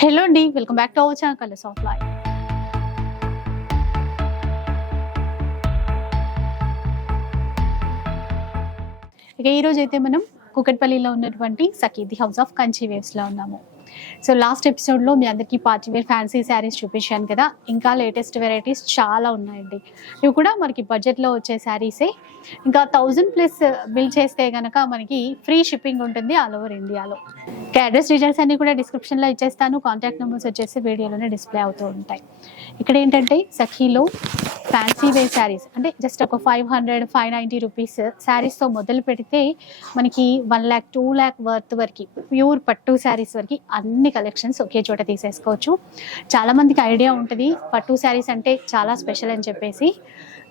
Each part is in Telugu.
హలో అండి welcome back to our channel colours of life. ఇక ఈరోజు అయితే మనం కుకట్పల్లిలో ఉన్నటువంటి సఖీది హౌస్ ఆఫ్ కంచి వేవ్స్లో ఉన్నాము. సో లాస్ట్ ఎపిసోడ్లో మీ అందరికీ పార్టీ వేర్ ఫ్యాన్సీ శారీస్ చూపించాను కదా. ఇంకా లేటెస్ట్ వెరైటీస్ చాలా ఉన్నాయండి. ఇవి కూడా మనకి బడ్జెట్లో వచ్చే శారీసే. ఇంకా థౌజండ్ ప్లస్ బిల్ చేస్తే కనుక మనకి ఫ్రీ షిప్పింగ్ ఉంటుంది ఆల్ ఓవర్ ఇండియాలో. ఇంకా అడ్రస్ డీటెయిల్స్ అన్ని కూడా డిస్క్రిప్షన్లో ఇచ్చేస్తాను. కాంటాక్ట్ నెంబర్స్ వచ్చేసి వీడియోలోనే డిస్ప్లే అవుతూ ఉంటాయి. ఇక్కడ ఏంటంటే సఖీలో ఫ్యాన్సీ వేర్ శారీస్. అంటే జస్ట్ ఒక five hundred five ninety rupees శారీస్తో మొదలు పెడితే మనకి one lakh two lakh worth వరకు ప్యూర్ పట్టు శారీస్ వరకు అన్ని కలెక్షన్స్ ఒకే చోట తీసేసుకోవచ్చు. చాలా మందికి ఐడియా ఉంటుంది పట్టు శారీస్ అంటే చాలా స్పెషల్ అని చెప్పేసి.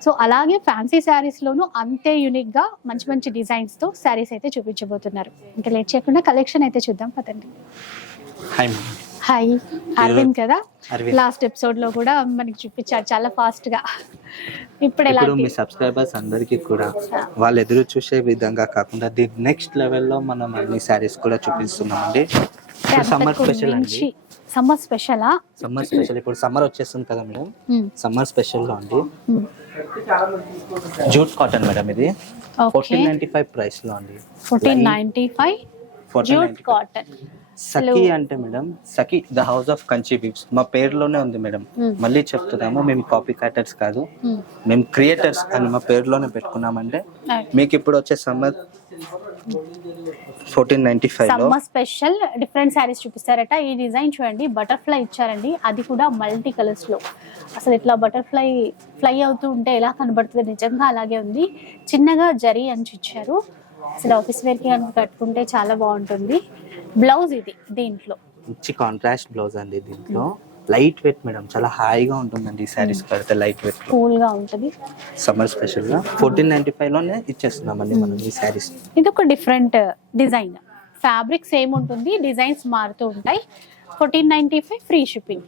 సో అలాగే ఫ్యాన్సీ శారీస్లోనూ అంతే యూనిక్గా మంచి మంచి డిజైన్స్తో శారీస్ అయితే చూపించబోతున్నారు. ఇంకా లేట్ చేయకుండా కలెక్షన్ అయితే చూద్దాం పదండి. హాయ్ అరవింద్ కదా. లాస్ట్ ఎపిసోడ్లో కూడా మనకి చూపించారు చాలా ఫాస్ట్గా. ఇప్పుడు ఎలా మీ సబ్స్క్రైబర్స్ అందరికీ కూడా వాళ్ళు ఎదురు చూసే విధంగా కాకుండా దీని నెక్స్ట్ లెవెల్లో మనం అన్ని శారీస్ కూడా చూపిస్తున్నామండి. సమ్మర్ స్పెషల్ అండి. సమ్మర్ స్పెషలా? సమ్మర్ స్పెషల్ ఇప్పుడు సమ్మర్ వచ్చేస్తుంది కదా మేడం. సమ్మర్ స్పెషల్లో అండి జూట్ కాటన్ మేడం ఇది. ఫోర్టీన్ నైన్టీ ఫైవ్ ప్రైస్లో అండి fourteen ninety five jute cotton. Sakhi అంటే madam Sakhi the house of Kanchi weaves. మా పేరులోనే ఉంది మేడం. మళ్ళీ చెప్తున్నాము మేము కాపీ క్యాటర్స్ కాదు. మేము క్రియేటర్స్ అని మా పేరులోనే పెట్టుకున్నామంటే మీకు ఇప్పుడు వచ్చే సమ్మర్ ఫోర్టీన్ నైన్టీ ఫైవ్లో. సమ్మర్ స్పెషల్ డిఫరెంట్ శారీస్ చూపిస్తారట. ఈ డిజైన్ చూడండి బటర్ఫ్లై ఇచ్చారండి. అది కూడా మల్టీ కలర్స్లో. అసలు ఇట్లా బటర్ఫ్లై ఫ్లై అవుతూ ఉంటే ఎలా కనబడుతుంది? నిజంగా అలాగే ఉంది. చిన్నగా జరీ అంచు ఇచ్చారు అసలు ఆఫీస్ వేర్కి కనుక కట్టుకుంటే చాలా బాగుంటుంది. బ్లౌజ్ ఇది దీంట్లో. మంచి కాంట్రాస్ట్ బ్లౌజ్ అండి దీంట్లో. లైట్ వెయిట్ మేడం చాలా హాయిగా ఉంటుందండి ఈ శారీస్ కడితే లైట్ వెయిట్. కూల్గా ఉంటుంది. సమ్మర్ స్పెషల్గా ఫోర్టీన్ నైన్టీ ఫైవ్లోనే ఇచ్చేస్తున్నామండి మనం ఈ శారీస్. ఇది ఒక డిఫరెంట్ డిజైన్. ఫ్యాబ్రిక్ సేమ్ ఉంటుంది డిజైన్స్ మారుతూ ఉంటాయి. Fourteen ninety five free shipping.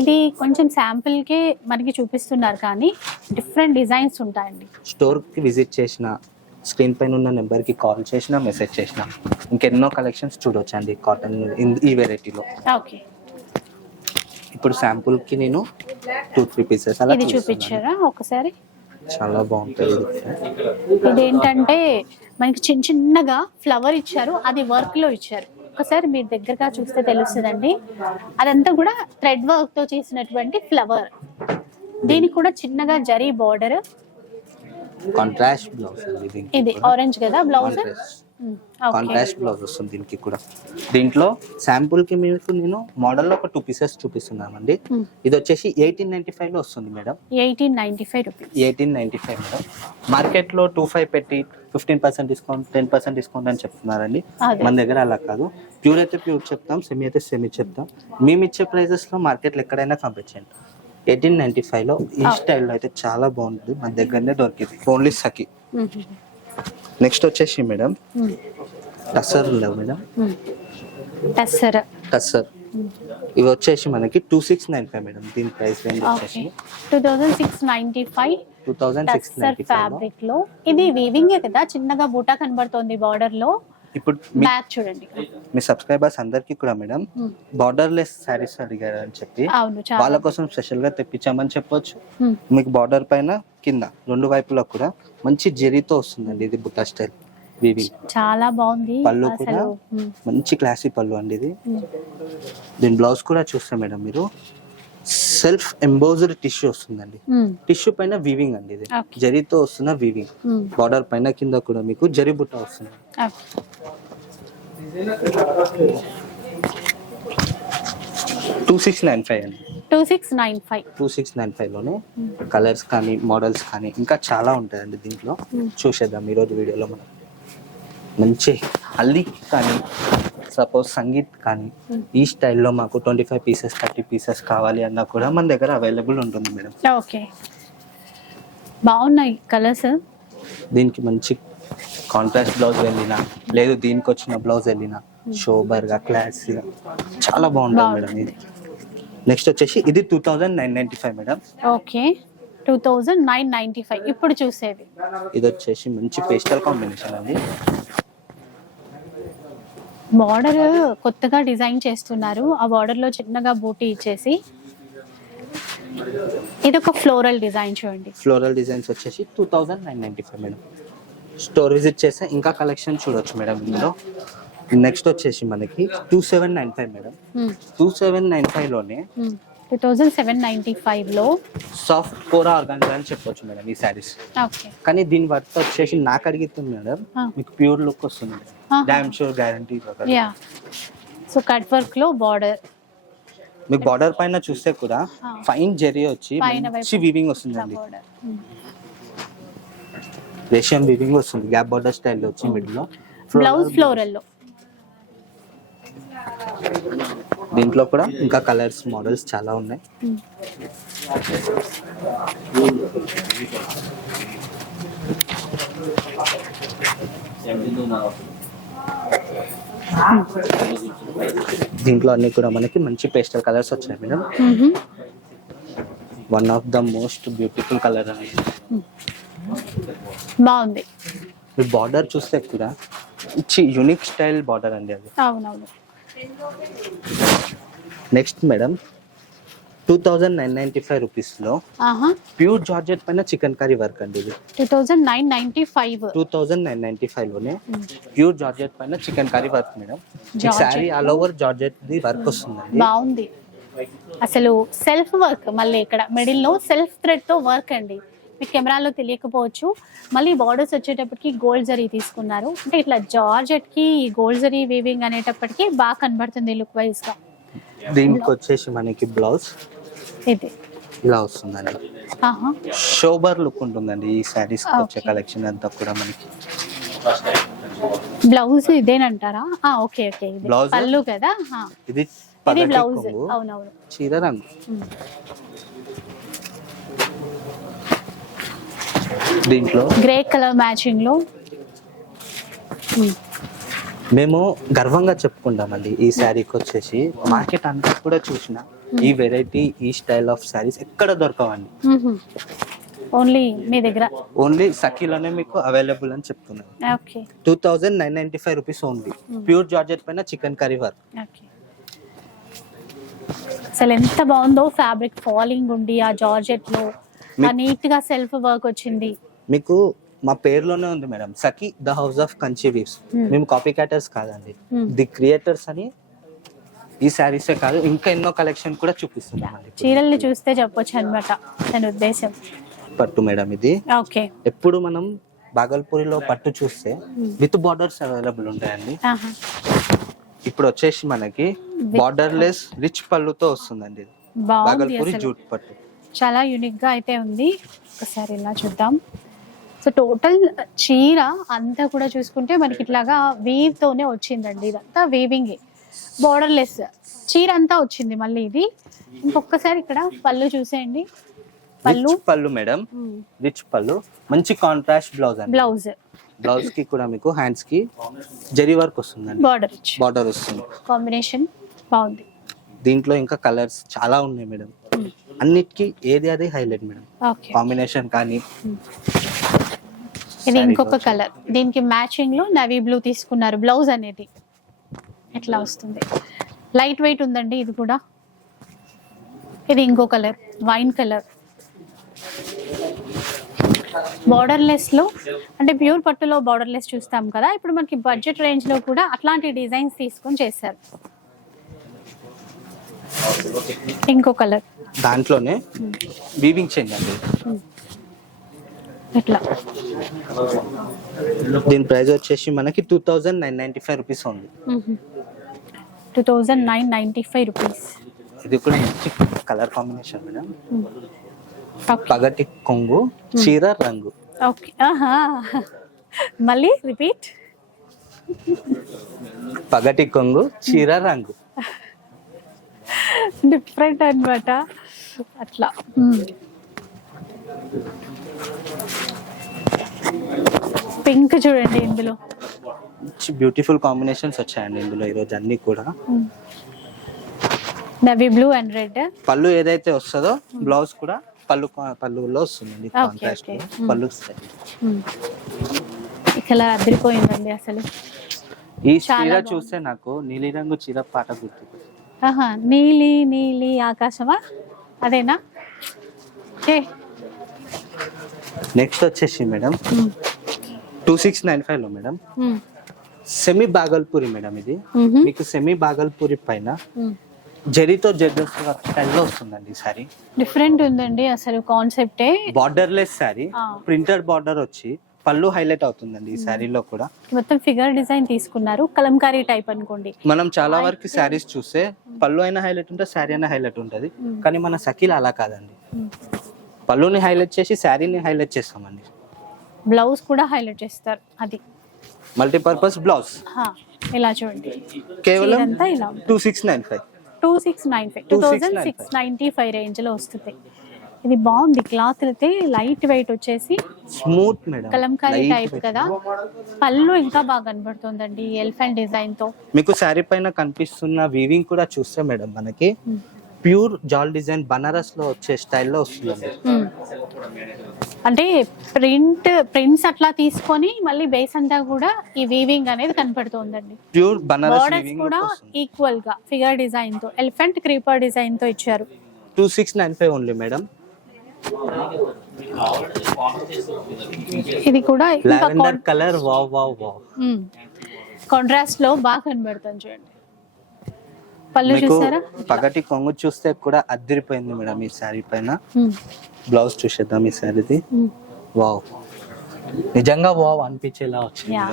ఇది కొంచెం శాంపిల్కే మనకి చూపిస్తున్నారు కానీ డిఫరెంట్ డిజైన్స్ ఉంటాయండి. స్టోర్కి విజిట్ చేసిన స్క్రీన్ పైన ఉన్న నెంబర్కి కాల్ చేసినా మెసేజ్ చేసినా ఇంకెన్నో కలెక్షన్స్ చూడొచ్చండి కాటన్ ఈ వెరైటీలో. ఓకే. ఇప్పుడు శాంపుల్కి నేను టూ త్రీ పీసెస్ అలా ఇది. చూపించారా ఒకసారి? చాలా బాగుంటుంది ఇది. ఇదేంటంటే మనకి చిన్న చిన్నగా ఫ్లవర్ ఇచ్చారు అది వర్క్లో ఇచ్చారు. ఒకసారి మీరు దగ్గరగా చూస్తే తెలుస్తుందండి. అదంతా కూడా థ్రెడ్ వర్క్తో చేసినటువంటి ఫ్లవర్ దీనికి కూడా చిన్నగా జరీ బార్డర్ కాంట్రాస్ట్ బ్లౌజ్ ఇది ఆరెంజ్ కదా బ్లౌజ్ కాంట్రాస్ట్ బ్లౌజ్ వస్తుంది దీనికి కూడా. దీంట్లో? శాంపుల్కి మీకు నేను మోడల్లో ఒక టూ పీసెస్ చూపిస్తున్నానండి. Hmm. ఇది వచ్చేసి ఎయిటీన్ నైన్టీ ఫైవ్లో వస్తుంది madam. Eighteen ninety five rupees eighteen ninety five madam. మార్కెట్లో టూ ఫైవ్ పెట్టి fifteen percent discount ten percent discount అని చెప్తున్నారండి. మన దగ్గర అలా కాదు. ప్యూర్ అయితే ప్యూర్ చెప్తాం సెమీ అయితే సెమీ చెప్తాం. మేము ఇచ్చే ప్రైజెస్లో మార్కెట్లో ఎక్కడైనా పంపించండి ఎయిటీన్ నైన్టీ ఫైవ్లో ఈ. స్టైల్లో అయితే చాలా బాగుంటుంది. మన దగ్గరనే దొరికింది. ఓన్లీ సఖీ నెక్స్ట్ వచ్చేసి మేడం. టస్సర్ లేవు మేడం? టస్సర్ టస్సర్ ఇవి వచ్చేసి మనకి two six nine five madam. దీని ప్రైస్ రేంజ్ వచ్చేసి. Two thousand six ninety five two thousand six ఫ్యాబ్రిక్లో. ఇది వీవింగ్ కదా? చిన్నగా బూటా కనబడుతోంది బార్డర్లో. ఇప్పుడు బ్యాక్ చూడండి మీ సబ్స్క్రైబర్స్ అందరికీ కూడా madam Hmm. Borderless saris అడిగారు అని చెప్పి వాళ్ళ కోసం స్పెషల్గా తెప్పించామని చెప్పొచ్చు. Hmm. మీకు బార్డర్ పైన కింద రెండు వైపులా కూడా మంచి జెరీతో వస్తుందండి ఇది బుట్టా స్టైల్. చాలా బాగుంది. పళ్ళు కూడా ఉమ్, మంచి క్లాసీ పళ్ళు అండి ఇది. ఉమ్. దీని బ్లౌజ్ కూడా చూస్తే మేడం మీరు. సెల్ఫ్ ఎంబోజ్డ్ టిష్యూ వస్తుందండి. ఉమ్, టిష్యూ పైన వీవింగ్ అండి ఇది. జరీతో వస్తున్న వీవింగ్. బార్డర్ పైన కింద కూడా మీకు జరీ బుట్ట వస్తుంది. టూ సిక్స్ నైన్ ఫైవ్ అండి. Two six nine five two six nine ఫైవ్లోనే colours కానీ మోడల్స్ కానీ ఇంకా చాలా ఉంటాయండి దీంట్లో. Hmm. చూసేద్దాం ఈరోజు వీడియోలో మనం. మంచి హల్దీ కానీ సపోజ్ సంగీత్ కానీ Hmm. ఈ స్టైల్లో మాకు twenty five pieces thirty pieces కావాలి అన్నా కూడా మన దగ్గర అవైలబుల్ ఉంటుంది మేడం. ఓకే. బాగున్నాయి కలర్స్ దీనికి మంచి కాంట్రాస్ట్ బ్లౌజ్ వెళ్ళినా లేదు దీనికి వచ్చిన బ్లౌజ్ వెళ్ళినా షోబర్గా క్లాస్గా చాలా బాగుంటుంది మేడం ఇది. నెక్స్ట్ వచ్చేసి ఇది two thousand nine ninety five madam. Okay. Two thousand nine ninety five ఇప్పుడు చూసేది. ఇది వచ్చేసి మంచి పేస్టల్ కాంబినేషన్ అండి. బార్డర్ కొత్తగా డిజైన్ చేస్తున్నారు. ఆ బార్డర్లో చిన్నగా బూటీ ఇచ్చేసి. ఇది ఒక ఫ్లోరల్ డిజైన్ చూడండి. ఫ్లోరల్ డిజైన్స్ వచ్చేసి two thousand nine ninety five madam. Store visit చేస్తే ఇంకా కలెక్షన్ చూడొచ్చు మేడం ఇందులో. నెక్స్ట్ వచ్చేసి మనకి two seven nine five madam. Two seven nine ఫైవ్లోనే two thousand seven ninety ఫైవ్లో సాఫ్ట్ కోరా ఆర్గానిక్ అని చెప్పొచ్చు మేడం ఈ శారీస్. ఓకే. కానీ దీని వర్త్ వచ్చేసి నాకు అడిగితుంది మేడం. మీకు ప్యూర్ లుక్ వస్తుంది. Damn sure guarantee yeah. So cut వర్క్లో బార్డర్. మీకు బార్డర్ పైన చూస్తే కూడా. ఫైన్ జెరీ వచ్చి మంచి వీవింగ్ వస్తుందండి. రేషియం వీవింగ్ వస్తుంది. గ్యాప్ బార్డర్ స్టైల్ వచ్చి మిడిల్లో. బ్లౌజ్ ఫ్లోరల్లో. దీంట్లో కూడా ఇంకా కలర్స్ మోడల్స్ చాలా ఉన్నాయి. దీంట్లో అన్ని కూడా మనకి మంచి పేస్టల్ కలర్స్ వచ్చాయి madam one of the most beautiful colour అనేది. బాగుంది. బార్డర్ చూస్తే కూడా యూనిక్ స్టైల్ బార్డర్ అండి అది. అవునవును. Next madam two thousand nine ninety five రూపీస్లో ఆహా. ప్యూర్ జార్జెట్ పైన చికెన్ కర్రీ వర్క్ అండి ఇది. Two thousand nine ninety five two thousand nine ninety ఫైవ్లోనే pure georgette పైన chikankari work madam. Sari all over georgette the work వస్తుందండి. బాగుంది. అసలు సెల్ఫ్ వర్క్ మళ్ళీ ఇక్కడ మిడిల్లో సెల్ఫ్ థ్రెడ్తో వర్క్ అండి. మీకు కెమెరాలో తెలియకపోవచ్చు. మళ్ళీ బార్డర్స్ వచ్చేటప్పటికి గోల్డ్ జరీ తీసుకున్నారు. అంటే ఇట్లా జార్జెట్కి గోల్డ్ జరీ వీవింగ్ అనేటప్పటికి బాగా కనబడుతుంది లుక్ వైజ్గా. దీనికి వచ్చేసి మనకి బ్లౌజ్. ఇది. ఇలా వస్తుందండి. షోబర్ లుక్ ఉంటుందండి ఈ శారీస్ వచ్చే. కలెక్షన్ అంతా కూడా మనకి. బ్లౌజ్ ఇదేనంటారా? ఆ ఓకే ఓకే. Blouse? పళ్ళు కదా. ఇది ఇది బ్లౌజ్ అవునవును. చీర రంగు. దీంట్లో? గ్రే కలర్ మ్యాచింగ్లో. మేము గర్వంగా చెప్పుకుంటామండి ఈ శారీకి వచ్చేసి. మార్కెట్ అంతా కూడా చూసిన ఈ వెరైటీ ఈ స్టైల్ ఆఫ్ శారీస్ ఎక్కడ దొరకవండి. ఓన్లీ మీ దగ్గర? ఓన్లీ సఖీలోనే మీకు అవైలబుల్ అని చెప్తున్నాను. Okay two thousand nine ninety five rupees only pure georgette పైన చికెన్ కర్రీ వర్క్ ఓకే అసలు ఎంత బాగుందో ఫ్యాబ్రిక్ ఫాలింగ్ ఉండి ఆ జార్జెట్లో. నీట్గా సెల్ఫ్ వర్క్ వచ్చింది. మీకు మా పేరులోనే ఉంది madam. Sakhi the house of Kanchi weaves Hmm. మేము కాపీ క్యాటర్స్ కాదండి. Hmm. ది క్రియేటర్స్ అని ఈ శారీసే కాదు ఇంకా ఎన్నో కలెక్షన్ కూడా చూపిస్తున్నామండి చీరల్ని చూస్తే చెప్పొచ్చు అనమాట ఉద్దేశం. పట్టు మేడం ఇది. ఓకే. ఎప్పుడు మనం బాగల్పూరిలో పట్టు చూస్తే విత్ బార్డర్స్ అవైలబుల్ ఉంటాయండి. ఇప్పుడు వచ్చేసి మనకి బార్డర్లెస్ రిచ్ పళ్ళుతో వస్తుందండి బాగల్పూరి జూట్ పట్టు. చాలా యూనిక్గా అయితే ఉంది. ఒకసారి ఇలా చూద్దాం. సో టోటల్ చీర అంతా కూడా చూసుకుంటే మనకి ఇట్లాగా వీవ్ తోనే వచ్చిందండి ఇదంతా వీవింగ్ బోర్డర్ లెస్ చీర అంతా వచ్చింది మళ్ళీ ఇది. ఇంకొకసారి ఇక్కడ పళ్ళు చూసేయండి. పళ్ళు. పళ్ళు మేడం రిచ్ పళ్ళు. మంచి కాంట్రాస్ట్ బ్లౌజ్ బ్లౌజ్ బ్లౌజ్కి కూడా మీకు హ్యాండ్స్కి జరీ వర్క్ వస్తుందండి. బార్డర్ బార్డర్ వస్తుంది. కాంబినేషన్ బాగుంది. దీంట్లో ఇంకా కలర్స్ చాలా ఉన్నాయి మేడం అన్నిటికీ ఏది అది హైలైట్ మేడం కాంబినేషన్ కానీ ఇది ఇంకొక. కలర్. దీనికి మ్యాచింగ్లో నవీ బ్లూ తీసుకున్నారు. బ్లౌజ్ అనేది. ఎట్లా వస్తుంది? లైట్ వెయిట్ ఉందండి ఇది కూడా. ఇది ఇంకో కలర్. Wine colour. బార్డర్లెస్లో అంటే ప్యూర్ పట్టులో బార్డర్లెస్ చూస్తాం కదా. ఇప్పుడు మనకి బడ్జెట్ రేంజ్లో కూడా అట్లాంటి డిజైన్స్ తీసుకొని చేశారు. ఇంకో కలర్. దాంట్లోనే వీవింగ్ చేంజ్ అండి. ఇట్లా దీని ప్రైస్ వచ్చేసి మనకి two thousand nine ninety five rupees ఉంది. Two thousand nine ninety five rupees. ఇది కూడా మంచి కలర్ కాంబినేషన్ మేడం. పగటి కొంగు చీర రంగు. ఓకే. ఆహా. మళ్ళీ రిపీట్. పగటి కొంగు చీర రంగు. డిఫరెంట్ అన్నమాట. అట్లా. పింక్ చూడండి ఇందులో. బ్యూటిఫుల్ కాంబినేషన్స్ వచ్చాయండి ఇందులో ఈరోజు అన్ని కూడా. Navy blue and red pallu ఏదైతే వస్తుందో బ్లౌజ్ కూడా పళ్ళు పళ్ళులో వస్తుందండి కాంట్రాస్ట్. పళ్ళు కలర్ అదిరిపోయిందండి అసలు. ఈ చీర. చూస్తే నాకు నీలిరంగు చీర పాట గుర్తుకు ఆహా నీలి నీలి ఆకాశమా? అదేనా? ఓకే నెక్స్ట్ వచ్చేసి మేడం. టూ సిక్స్ నైన్ ఫైవ్లో madam. Hmm. Semi Bhagalpuri madam ఇది. మీకు సెమీ బాగల్పూరి పైన జరీతో జడ్డస్ స్టైల్లో వస్తుందండి ఈ సారీ డిఫరెంట్ ఉందండి అసలు కాన్సెప్టే బార్డర్లెస్ సారీ ఆ. ప్రింటెడ్ బార్డర్ వచ్చి పళ్ళు హైలైట్ అవుతుందండి ఈ శారీలో కూడా. మొత్తం ఫిగర్ డిజైన్ తీసుకున్నారు కలంకారీ టైప్ అనుకోండి. మనం చాలా వరకు శారీస్ చూస్తే పళ్ళు అయినా హైలైట్ ఉంటుంది శారీ అయినా హైలైట్ ఉంటుంది. Hmm. కానీ మన సఖీల్ అలా కాదండి. Hmm. పళ్ళుని హైలైట్ చేసి శారీని హైలైట్ చేస్తామండి. బ్లౌజ్ కూడా హైలైట్ చేస్తారు అది. Multipurpose blouse? ఇలా చూడండి. కేవలం two six nine five two six nine five two thousand six ninety five రేంజ్లో వస్తుంది. ఇది బాగుంది క్లాత్ అయితే లైట్ వెయిట్ వచ్చేసి స్మూత్ మేడం. కలంకారీ టైప్. కదా. పళ్ళు ఇంకా బాగా కనబడుతుందండి ఎలిఫెంట్ డిజైన్తో మీకు శారీ పైన కనిపిస్తున్న వీవింగ్ కూడా చూస్తే మేడం మనకి. ప్యూర్ జాల్ డిజైన్ బనారస్లో వచ్చే స్టైల్లో వస్తుందండి. మ్మ్. అంటే ప్రింట్ ప్రింట్స్ అట్లా తీసుకొని మళ్ళీ బేస్ అంతా కూడా ఈ వీవింగ్ అనేది కనపడుతుందండి. ప్యూర్ బనారస్ కూడా ఈక్వల్గా ఫిగర్ డిజైన్తో ఎలిఫెంట్ క్రీపర్ డిజైన్తో ఇచ్చారు. Two six nine five only madam ఇది కూడా కలర్ వావ్ వావ్ వావ్ కాంట్రాస్ట్లో బాగా కనబడుతుంది చూడండి. పళ్ళు మీకు చూసారా? పగటి కొంగు చూస్తే కూడా అద్దరిపోయింది మేడం ఈ శారీ పైన. బ్లౌజ్ చూసేద్దాం ఈ శారీది. వావ్. నిజంగా వావ్ అనిపించేలా వచ్చింది యా.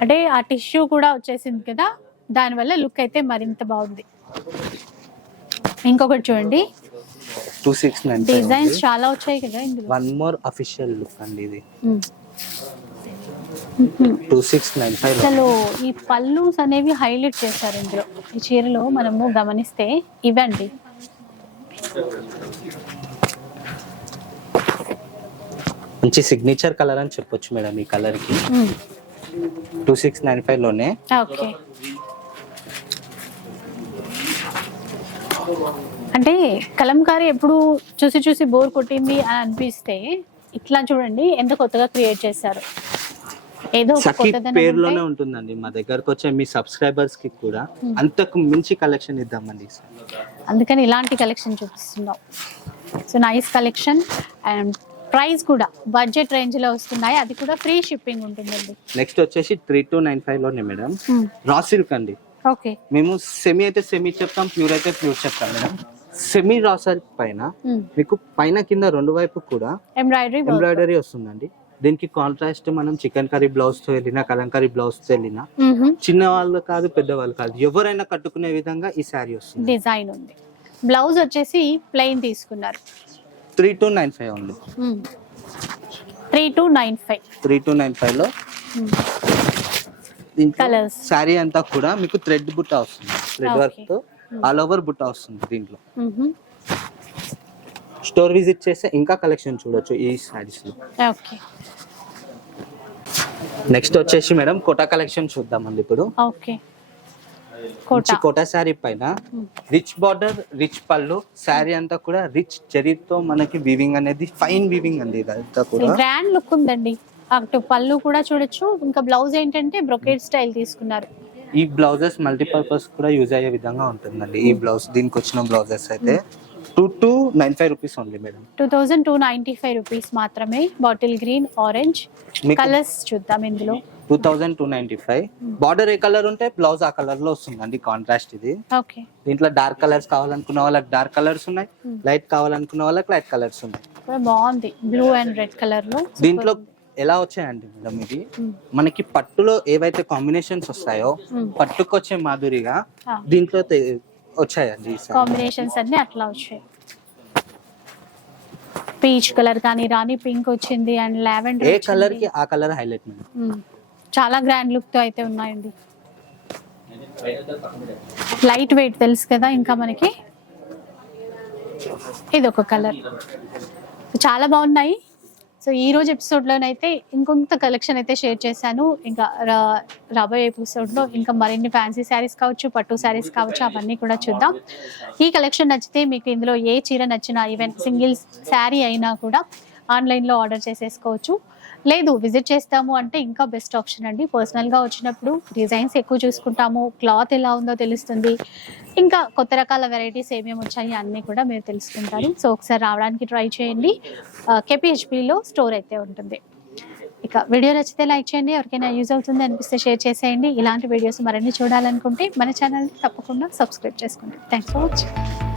అంటే ఆ టిష్యూ కూడా వచ్చేసింది కదా దానివల్ల లుక్ అయితే మరింత బాగుంది. ఇంకొకటి చూడండి. టూ సిక్స్ నైన్ డిజైన్స్ చాలా వచ్చాయి కదా ఇందులో. వన్ మోర్ అఫీషియల్ లుక్ అండి ఇది. Hmm. Two six nine five అసలు ఈ పల్లూస్ అనేవి హైలైట్ చేశారు ఇందులో. ఈ చీరలో మనము గమనిస్తే ఇవండి. మంచి సిగ్నేచర్ కలర్ అని చెప్పొచ్చు మేడం ఈ కలర్కి. టూ సిక్స్ నైన్ ఫైవ్లోనే. ఓకే. అంటే కలంకారీ ఎప్పుడు చూసి చూసి బోర్ కొట్టింది అని అనిపిస్తే ఇట్లా చూడండి ఎంత కొత్తగా క్రియేట్ చేశారు. ఏదో సఖీ పేరులోనే ఉంటే ఉంటుందండి. మా దగ్గరకు వచ్చే మీ సబ్స్క్రైబర్స్కి కూడా అంతకు మించి కలెక్షన్ ఇద్దామండి అందుకని ఇలాంటి కలెక్షన్ చూపిస్తున్నాం. So nice collection and price కూడా బడ్జెట్ రేంజ్లో వస్తున్నాయి. అది కూడా ఫ్రీ షిప్పింగ్ ఉంటుందండి. నెక్స్ట్ వచ్చేసి త్రీ టూ నైన్ ఫైవ్లోనే మేడం. రా సిల్క్ అండి. ఓకే మేము సెమీ అయితే సెమీ చెప్తాం ప్యూర్ అయితే ప్యూర్ చెప్తాం మేడం. సెమీ రా సిల్క్ పైన మీకు పైన కింద రెండు వైపు కూడా ఎంబ్రాయిడరీ ఎంబ్రాయిడరీ వస్తుందండి. దీనికి కాంట్రాస్ట్ మనం చికెన్ కర్రీ బ్లౌజ్తో వెళ్ళినా కలంకారీ బ్లౌజ్తో వెళ్ళినా చిన్న వాళ్ళు కాదు పెద్ద వాళ్ళు కాదు ఎవరైనా కట్టుకునే విధంగా ఈ శారీ వస్తుంది. డిజైన్ ఉంది. బ్లౌజ్ వచ్చేసి ప్లెయిన్ తీసుకున్నారు. త్రీ టూ నైన్ ఫైవ్ ఉంది. Three two nine five three two nine ఫైవ్లో కలర్స్ శారీ అంతా కూడా మీకు థ్రెడ్ బుట్ట వస్తుంది. థ్రెడ్. వర్క్తో ఆల్ ఓవర్ బుట్ట వస్తుంది దీంట్లో. స్టోర్ విజిట్ చేస్తే ఇంకా కలెక్షన్ చూడొచ్చు ఈ శారీస్లో ఓకే నెక్స్ట్ వచ్చేసి మేడం కోటా కలెక్షన్ చూద్దామండి ఇప్పుడు. ఓకే. మంచి కోట. శారీ పైన. రిచ్ బార్డర్ రిచ్ పళ్ళు. శారీ అంతా కూడా రిచ్ జరీతో మనకి వీవింగ్ అనేది ఫైన్ వీవింగ్ అండి ఇదంతా కూడా. గ్రాండ్ లుక్ ఉందండి. అటు పళ్ళు కూడా చూడొచ్చు. ఇంకా బ్లౌజ్ ఏంటంటే బ్రొకేట్ స్టైల్ తీసుకున్నారు. ఈ బ్లౌజెస్ మల్టీపర్పస్ కూడా యూజ్ అయ్యే విధంగా ఉంటుందండి. ఈ బ్లౌజ్ దీనికి వచ్చిన బ్లౌజెస్ అయితే two two nine five rupees only madam two thousand two ninety five rupees మాత్రమే. బాటిల్ గ్రీన్ ఆరెంజ్ మీకు కలర్స్ చూద్దాం ఇందులో. Two thousand two ninety five border ఏ కలర్ ఉంటే బ్లౌజ్ ఆ కలర్లో వస్తుందండి కాంట్రాస్ట్ ఇది. ఓకే దీంట్లో డార్క్ కలర్స్ కావాలనుకున్న వాళ్ళకి డార్క్ కలర్స్ ఉన్నాయి. Hmm. లైట్ కావాలనుకున్న వాళ్ళకి లైట్ కలర్స్ ఉన్నాయి. బాగుంది. బ్లూ అండ్ రెడ్ కలర్లో. దీంట్లో ఎలా వచ్చాయండి మేడం ఇది? Hmm. మనకి పట్టులో ఏవైతే కాంబినేషన్స్ వస్తాయో Hmm. పట్టుకొచ్చే మాధురిగా Ah. దీంట్లో తె- వచ్చాయండి. కాంబినేషన్స్ అన్ని అట్లా వచ్చాయి. పీచ్ కలర్ కానీ రాణి పింక్ వచ్చింది అండ్ ఏ లావెండర్ కలర్కి ఆ కలర్ హైలైట్ చాలా గ్రాండ్ లుక్తో అయితే ఉన్నాయండి. లైట్ వెయిట్ తెలుసు కదా ఇంకా మనకి? ఇది ఒక కలర్. చాలా బాగున్నాయి. సో ఈ రోజు ఎపిసోడ్లోనైతే ఇంకొంత కలెక్షన్ అయితే షేర్ చేశాను. ఇంకా రా- రాబోయే ఎపిసోడ్లో ఇంకా మరిన్ని ఫ్యాన్సీ శారీస్ కావచ్చు పట్టు శారీస్ కావచ్చు అవన్నీ కూడా చూద్దాం. ఈ కలెక్షన్ నచ్చితే మీకు ఇందులో ఏ చీర నచ్చినా ఈవెన్ సింగిల్ శారీ అయినా కూడా ఆన్లైన్లో ఆర్డర్ చేసేసుకోవచ్చు. లేదు విజిట్ చేస్తాము అంటే ఇంకా బెస్ట్ ఆప్షన్ అండి. పర్సనల్గా వచ్చినప్పుడు డిజైన్స్ ఎక్కువ చూసుకుంటాము. క్లాత్ ఎలా ఉందో తెలుస్తుంది. ఇంకా కొత్త రకాల వెరైటీస్ ఏమేమి వచ్చాయి అన్నీ కూడా మీరు తెలుసుకుంటారు. సో ఒకసారి రావడానికి ట్రై చేయండి. కేపీహెచ్పిలో స్టోర్ అయితే ఉంటుంది. ఇక వీడియో నచ్చితే లైక్ చేయండి. ఎవరికైనా యూజ్ అవుతుంది అనిపిస్తే షేర్ చేసేయండి. ఇలాంటి వీడియోస్ మరిన్ని చూడాలనుకుంటే మన ఛానల్ని తప్పకుండా సబ్స్క్రైబ్ చేసుకోండి. Thanks for watching